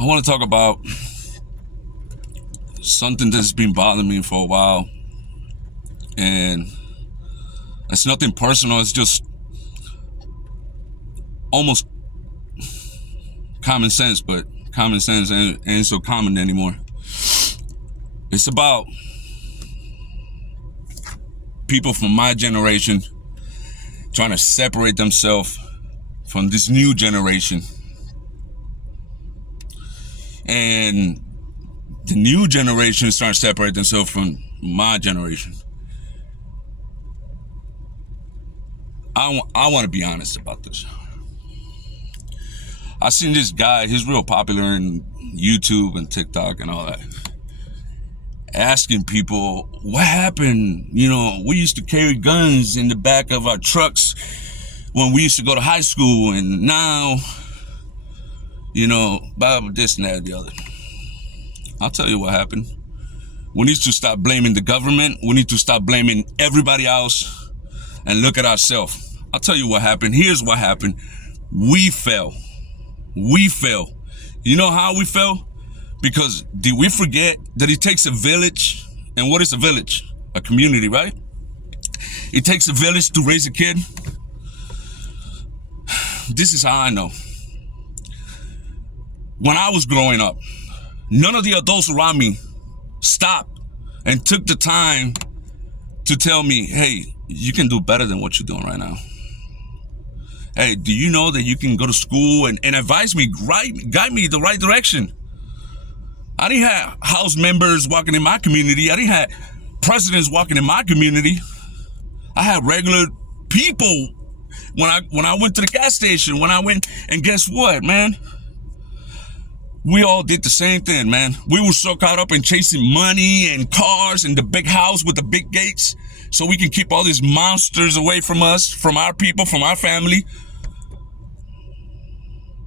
I want to talk about something that's been bothering me for a while, and it's nothing personal. It's just almost common sense, but common sense ain't so common anymore. It's about people from my generation trying to separate themselves from this new generation. And the new generation is trying to separate themselves from my generation. I want to be honest about this. I seen this guy, he's real popular in YouTube and TikTok and all that, asking people, what happened? You know, we used to carry guns in the back of our trucks when we used to go to high school, and now, you know, this and that and the other. I'll tell you what happened. We need to stop blaming the government. We need to stop blaming everybody else and look at ourselves. I'll tell you what happened. Here's what happened. We fell. We fell. You know how we fell? Because did we forget that it takes a village? And what is a village? A community, right? It takes a village to raise a kid. This is how I know. When I was growing up, none of the adults around me stopped and took the time to tell me, hey, you can do better than what you're doing right now. Hey, do you know that you can go to school and advise me, guide me the right direction? I didn't have house members walking in my community. I didn't have presidents walking in my community. I had regular people when I went to the gas station, when I went, and guess what, man? We all did the same thing, man. We were so caught up in chasing money and cars and the big house with the big gates so we can keep all these monsters away from us, from our people, from our family,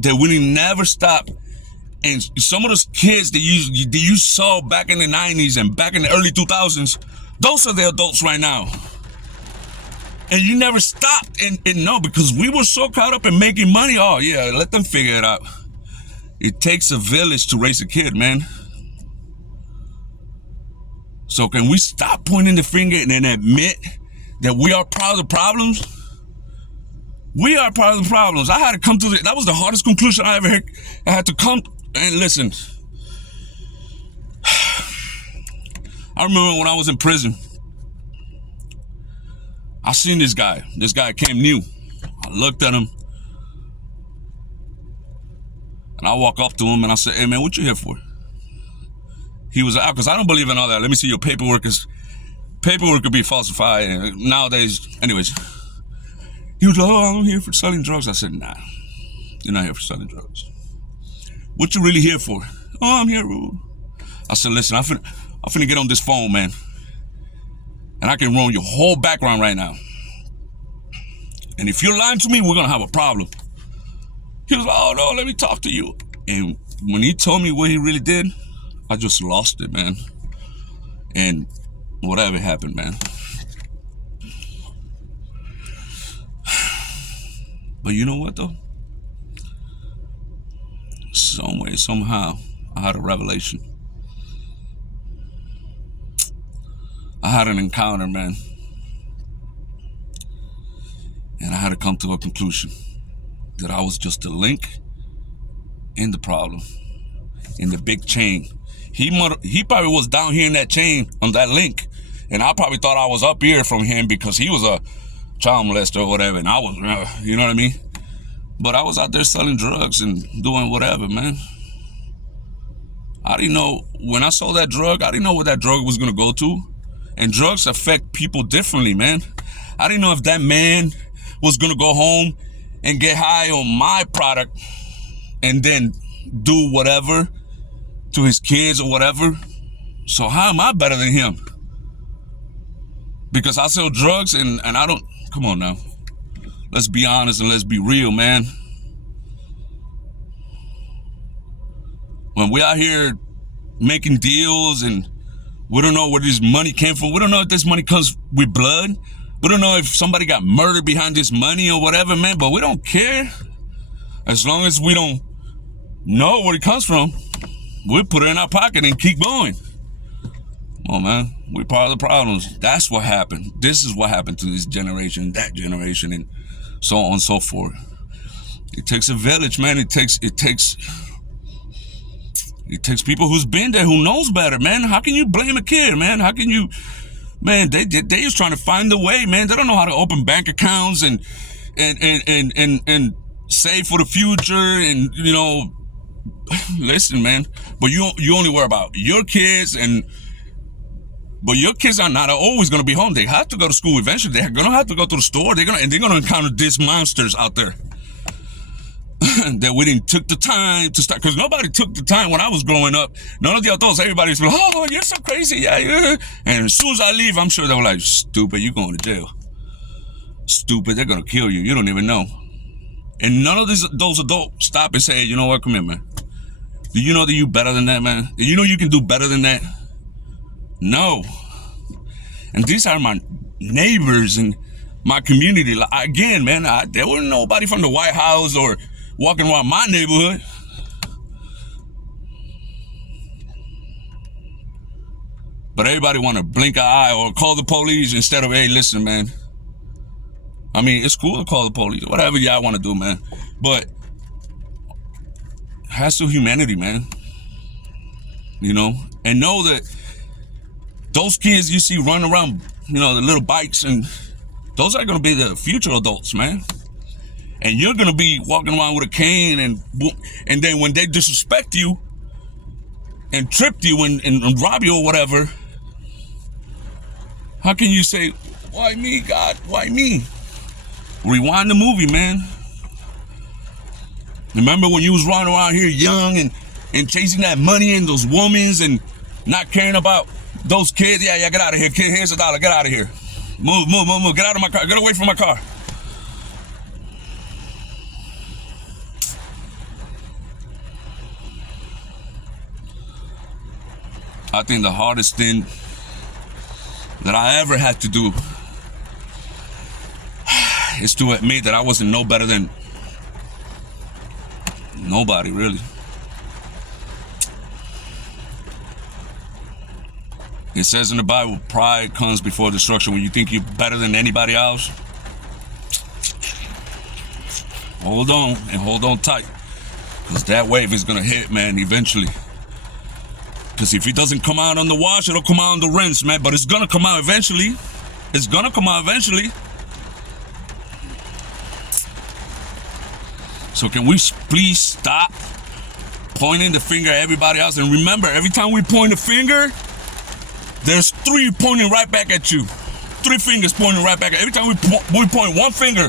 that we never stop. And some of those kids that you saw back in the 90s and back in the early 2000s, those are the adults right now. And you never stopped and no, because we were so caught up in making money. Oh yeah, let them figure it out. It takes a village to raise a kid, man. So can we stop pointing the finger and then admit that we are part of the problems? We are part of the problems. I had to come to that was the hardest conclusion I ever heard. I had to come and listen. I remember when I was in prison, I seen this guy. This guy came new. I looked at him. And I walk up to him and I said, hey man, what you here for? He was out, because I don't believe in all that. Let me see your paperwork, because paperwork could be falsified. And nowadays, anyways. He was like, oh, I'm here for selling drugs. I said, nah, you're not here for selling drugs. What you really here for? Oh, I'm here. I said, listen, I'm finna get on this phone, man. And I can run your whole background right now. And if you're lying to me, we're gonna have a problem. He was like, oh no, let me talk to you. And when he told me what he really did, I just lost it, man. And whatever happened, man. But you know what though? Some way, somehow, I had a revelation. I had an encounter, man. And I had to come to a conclusion that I was just a link in the problem, in the big chain. He probably was down here in that chain on that link, and I probably thought I was up here from him because he was a child molester or whatever, and I was, you know what I mean? But I was out there selling drugs and doing whatever, man. I didn't know, when I saw that drug, I didn't know where that drug was gonna go to. And drugs affect people differently, man. I didn't know if that man was gonna go home and get high on my product and then do whatever to his kids or whatever. So how am I better than him? Because I sell drugs and I don't, come on now. Let's be honest and let's be real, man. When we out here making deals and we don't know where this money came from. We don't know if this money comes with blood. We don't know if somebody got murdered behind this money or whatever, man. But we don't care. As long as we don't know where it comes from, we put it in our pocket and keep going. Oh man, we're part of the problems. That's what happened. This is what happened to this generation, that generation, and so on and so forth. It takes a village, man. It takes people who's been there, who knows better, man. How can you blame a kid, man? How can you, man? They just trying to find a way, man. They don't know how to open bank accounts and save for the future, and you know, listen, man. But you only worry about your kids, but your kids are not always gonna be home. They have to go to school eventually. They're gonna have to go to the store. They're gonna encounter these monsters out there. That we didn't took the time to start, because nobody took the time when I was growing up. None of the adults, everybody's like, oh, you're so crazy, yeah. And as soon as I leave, I'm sure they were like, stupid, you going to jail. Stupid, they're gonna kill you. You don't even know. And none of those adults stop and say, hey, you know what, come here, man. Do you know that you better than that, man? Do you know you can do better than that? No. And these are my neighbors and my community. Again, man, there wasn't nobody from the White House or walking around my neighborhood. But everybody want to blink an eye or call the police instead of, hey, listen, man. I mean, it's cool to call the police, whatever y'all want to do, man. But have some humanity, man. You know, and know that those kids you see running around, you know, the little bikes, and those are going to be the future adults, man. And you're going to be walking around with a cane, and then when they disrespect you and trip you and rob you or whatever, how can you say, why me, God? Why me? Rewind the movie, man. Remember when you was running around here young and chasing that money and those women and not caring about those kids? Yeah, get out of here, kid. Here's $1. Get out of here. Move. Get out of my car. Get away from my car. I think the hardest thing that I ever had to do is to admit that I wasn't no better than nobody, really. It says in the Bible, pride comes before destruction. When you think you're better than anybody else, hold on and hold on tight, because that wave is going to hit, man, eventually. Because if it doesn't come out on the wash, it'll come out on the rinse, man. But it's going to come out eventually. It's going to come out eventually. So can we please stop pointing the finger at everybody else? And remember, every time we point a finger, there's 3 pointing right back at you. 3 fingers pointing right back at you. Every time we point one finger,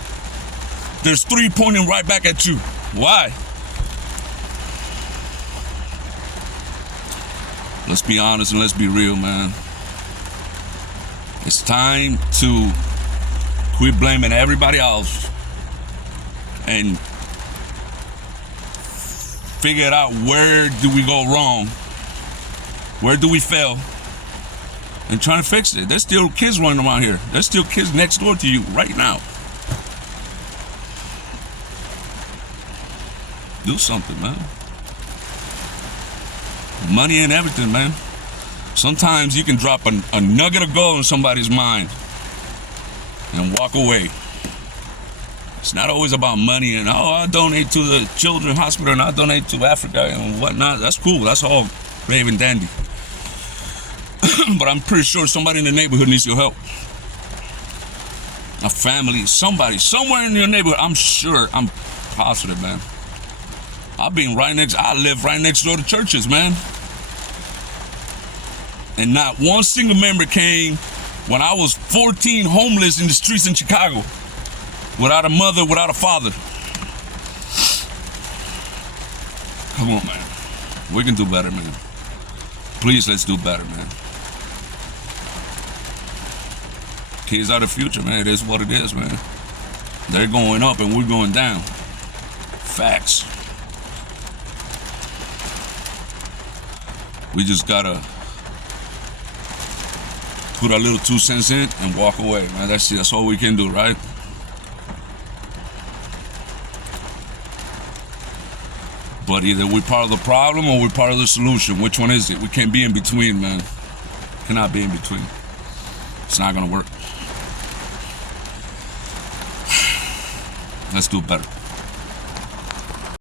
there's 3 pointing right back at you. Why? Let's be honest and let's be real, man. It's time to quit blaming everybody else and figure out, where do we go wrong? Where do we fail? And trying to fix it. There's still kids running around here. There's still kids next door to you right now. Do something, man. Money and everything, man. Sometimes you can drop a nugget of gold in somebody's mind and walk away. It's not always about money and, oh, I donate to the children's hospital and I donate to Africa and whatnot. That's cool. That's all brave and dandy. But I'm pretty sure somebody in the neighborhood needs your help. A family, somebody, somewhere in your neighborhood. I'm sure, I'm positive, man. I live right next door to churches, man. And not one single member came when I was 14, homeless in the streets in Chicago, without a mother, without a father. Come on, man. We can do better, man. Please, let's do better, man. Kids are the future, man. It is what it is, man. They're going up and we're going down. Facts. We just gotta put our little 2 cents in and walk away, man. That's all we can do, right? But either we're part of the problem or we're part of the solution. Which one is it? We can't be in between, man. Cannot be in between. It's not gonna work. Let's do better.